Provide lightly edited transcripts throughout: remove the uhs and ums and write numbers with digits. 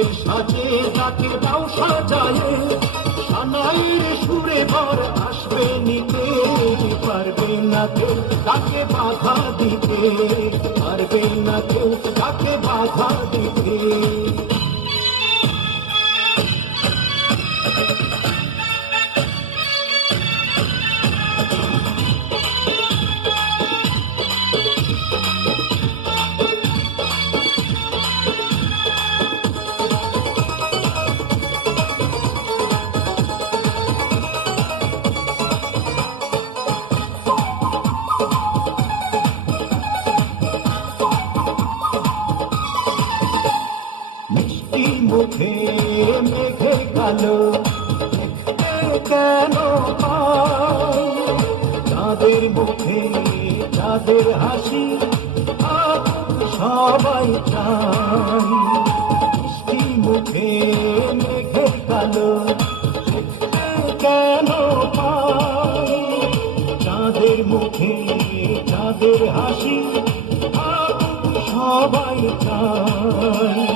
ফুলের সাজে তাকে দাও সাজায়ে, সানাইয়ের সুরে ভর আসবে নিতে, পারবে না কেউ তাকে বাধা দিতে, পারবে না কেউ তাকে বাধা দিতে। মিষ্টি মুখে মেঘে কালো দেখতে কেন পাই, চাঁদের মুখে চাঁদের হাসি সবাই চাই। মিষ্টি মুখে মেঘে কালো দেখতে কেন পাই, চাঁদের মুখে চাঁদের হাসি সবাই চাই।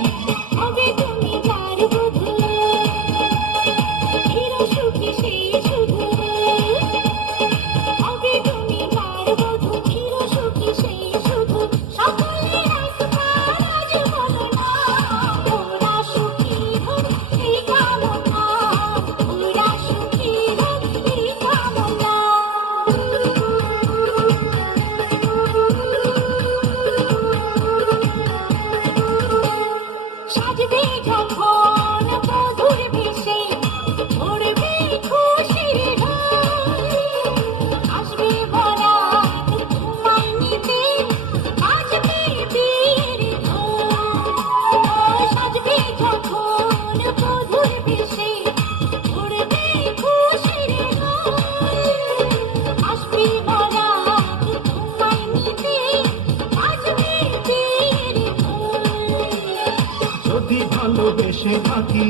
যদি ভালোবেসে থাকি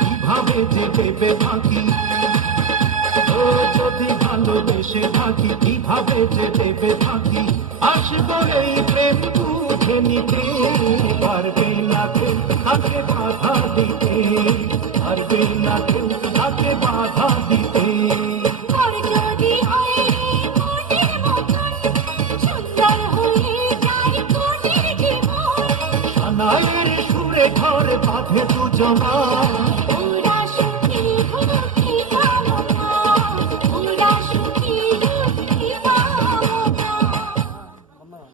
কিভাবে যে ভেবে থাকি, ও যদি ভালোবেসে থাকি কিভাবে যে ভেবে থাকি, আসবো এই প্রেম বুঝে নিতে, পারবে না কেউ তাকে বাধা দিতে, পারবে না কেউ তাকে বাধা দিতে। সানাইয়ের সুরে ঘরে বাঁধে দুজনা।